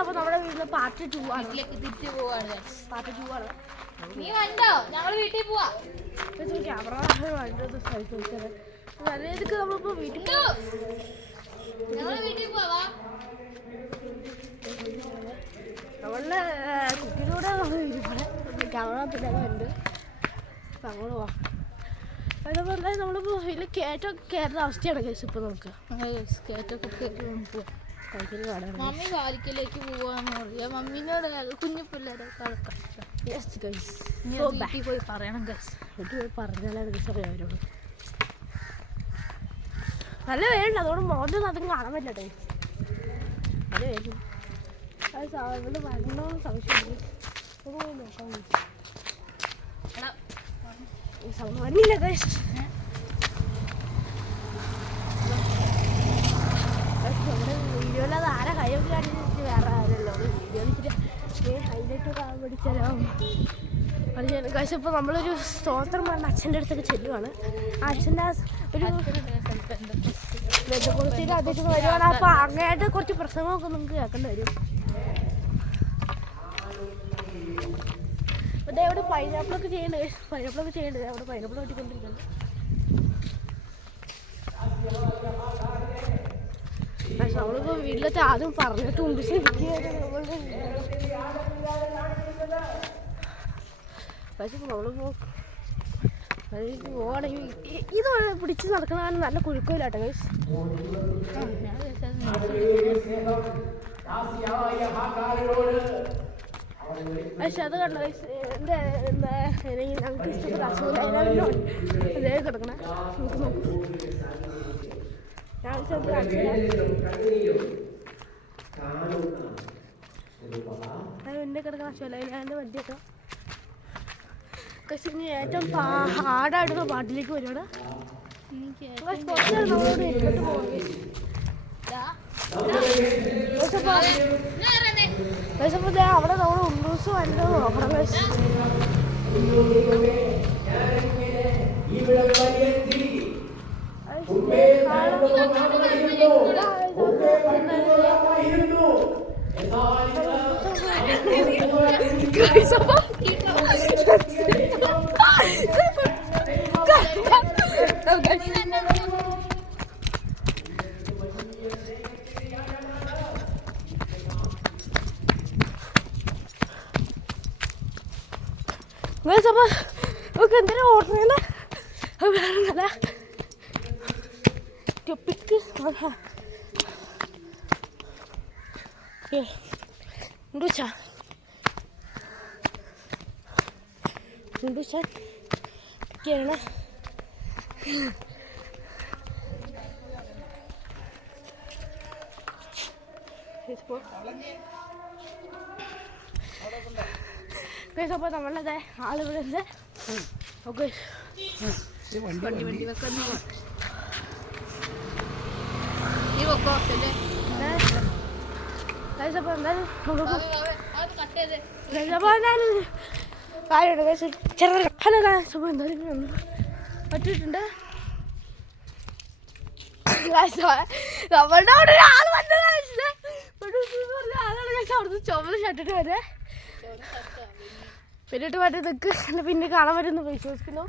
അപ്പോൾ നമ്മുടെ വീട്ടിൽ പാർട്ട് 2 ആണ്. തിരിച്ചു പോവാണ്. പാർട്ട് 2 ആണ്. നീ കണ്ടോ? ഞങ്ങൾ വീട്ടിൽ പോവാ. ക്യാമറ വേണ്ടത് സ്ഥലത്ത് നല്ല രീതിക്ക് നമ്മളിപ്പോൾ വീട്ടിൽ പോവാ. നമ്മളുടെ കുക്കിലൂടെ നമ്മൾ ഇരിപ്പടെ ക്യാമറ പിന്നെ ഉണ്ട്. അപ്പം അങ്ങോട്ട് പോവാം. അതേപോലെ തന്നെ നമ്മളിപ്പോൾ ഇതിൽ കയറുന്ന അവസ്ഥയാണ് കേസ്. ഇപ്പോൾ നമുക്ക് കയറ്റൊക്കെ കയറി പോവാം. മമ്മി വാരിക്കലേക്ക് പോവാന്ന് പറയാ. മമ്മീനോട് കുഞ്ഞു പിള്ളേരെ പോയി പറയണം ഗൈസ്. വീട്ടിൽ പോയി പറഞ്ഞാലാണ് ഗൈസ് അറിയാം അവരോട്. നല്ല വേണ്ട, അതുകൊണ്ട് മോനൊന്നും അധികം കാണാൻ പറ്റില്ല ഗൈസ്. നല്ല വേണ്ട. അത് ഇവിടെ വരണോ സംശയം നോക്കാൻ വന്നില്ല ഗൈസ്. നമ്മുടെ വീഡിയോയിൽ അത് ആരെ കൈയൊക്കെ കാണിച്ചിട്ട് വേറെ ആരല്ലോ വീഡിയോ വെച്ചിട്ട് ഹൈലൈറ്റ് കാണാൻ പഠിച്ചാലോ പഠിച്ചാൽ കഴിച്ച്. ഇപ്പോൾ നമ്മളൊരു സ്തോത്രം പറഞ്ഞ അച്ഛൻ്റെ അടുത്തൊക്കെ ചെല്ലുവാണ്. ആ അച്ഛൻ്റെ ഒരു ബന്ധുക്കുളത്തിൽ അദ്ദേഹത്തിന് വരുവാണ്. അപ്പോൾ അങ്ങനെയായിട്ട് കുറച്ച് പ്രസംഗമൊക്കെ നമുക്ക് കേൾക്കേണ്ടി വരും. അപ്പോൾ ഇവിടെ പൈനാപ്പിളൊക്കെ ചെയ്യേണ്ടത് അവിടെ പൈനാപ്പിൾ വെട്ടിക്കൊണ്ടിരിക്കുന്നത്. പക്ഷെ നമ്മളിപ്പോൾ വീട്ടിലത്തെ ആദ്യം പറഞ്ഞിട്ട് മുമ്പ് പക്ഷെ നമ്മളിപ്പോൾ പോകണമെങ്കിൽ ഇത് പിടിച്ച് നടക്കണതാണ് നല്ല കുഴുക്കമില്ലാട്ടോ ഗൈസ്. പക്ഷെ അത് കണ്ട ഗൈസ് എൻ്റെ ഞങ്ങൾക്ക് ഇഷ്ടപ്പെട്ട അസുഖം അതേ കിടക്കണേ. നമുക്ക് നോക്കും എന്നെ കിടക്കുന്ന അശ്വലൈലാൻ്റെ വണ്ടിയൊക്കെ പക്ഷെ ഇനി ഏറ്റവും ഹാർഡായിട്ടുള്ള പാട്ടിലേക്ക് വരുവാണ്. നമ്മളോട് ഇരുന്നിട്ട് പോകും. അവിടെ നമ്മൾ ഉണ്ടൂസ് വല്ലതും നോക്കണം. നമുക്ക് എന്തെങ്കിലും ഓർമ്മയില്ല വേണമെന്നല്ല ടൊപ്പിക്ക് ഒക്കെയാണ്. അപ്പോൾ നമ്മളുടെ ആളിവിടെ ഉണ്ട്. ഓക്കെ വണ്ടി വെക്കുന്നു. അപ്പോൾ എന്തായാലും കാര്യമുണ്ട് ചെറിയ ഹലോ സംഭവം എന്തായാലും പറ്റിയിട്ടുണ്ട്. നമ്മളുടെ അവിടെ ഒരാൾ വന്നു അവിടുന്ന് ചുമന്ന ഷർട്ടിട്ട് വരെ പിന്നിട്ട് മറ്റേ നിൽക്ക് പിന്നെ കാണാൻ പറ്റുന്നു വിശ്വസിക്കുന്നു.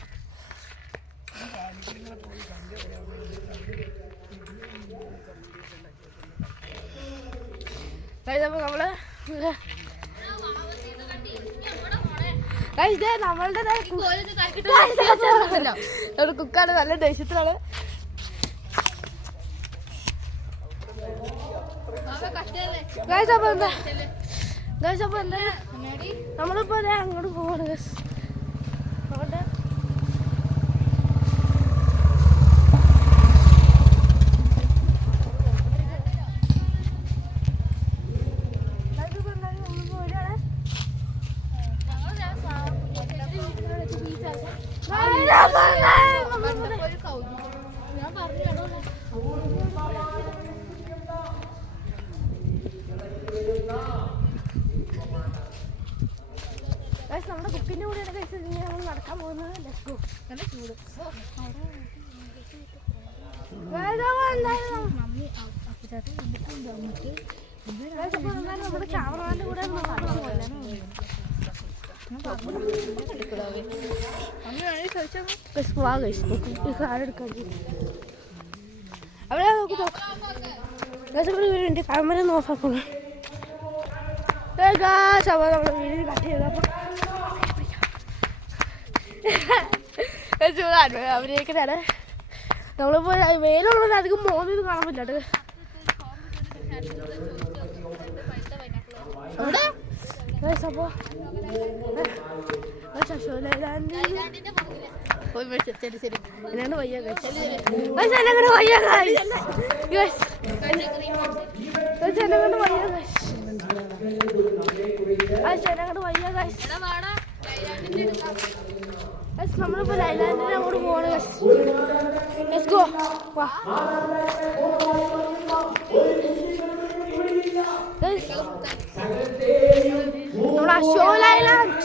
അപ്പോൾ നമ്മള് നമ്മളുടെ കുക്കാണ് നല്ല ദേഷ്യത്തിലാണ്. അപ്പോൾ എന്താ നമ്മളിപ്പോൾ അങ്ങോട്ട് പോവാണ്. അവിടെ നമ്മുടെ കുക്കിൻ്റെ കൂടെയാണ് കഴിച്ചത്. നമ്മൾ നടക്കാൻ പോകുന്നത്. നല്ല ചൂട് മമ്മി അപ്പുചാട്ടൻ വന്നിട്ട് നമ്മുടെ ക്യാമറമാൻ്റെ കൂടെ മമ്മി വേണമെങ്കിൽ ചോദിച്ചാൽ കാറെടുക്കാൻ അവിടെ നോക്കി നോക്കാം എൻ്റെ ക്യാമറ ഒന്ന് ഓഫാക്കണം. അപ്പോൾ നമ്മൾ വീഡിയോ കട്ട് ചെയ്തപ്പോൾ അഭിനയിക്കുന്നതാണ്. നമ്മളിപ്പോൾ വെയിലുള്ളത് അധികം മോന്നിത് കാണാൻ പറ്റില്ല കേട്ടോ. അപ്പോൾ എന്നാണ് വയ്യ എന്നെക്കൊണ്ട് വയ്യ എന്നെക്കൊണ്ട് വയ്യ എന്നെക്കൊണ്ട് വയ്യ നമ്മളിപ്പോൾ ലൈലാൻഡിൻ്റെ അങ്ങോട്ട് പോവാണ്. Let's go. വാ നമ്മുടെ അശോക് ലൈലാൻഡ്.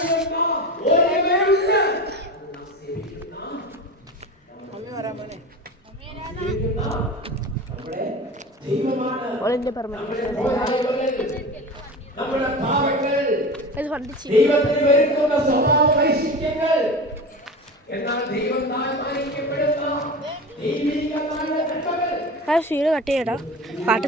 ഓളെന്റെ ഷീഡ് കട്ട് ചെയ്യടാ പാട്ട്.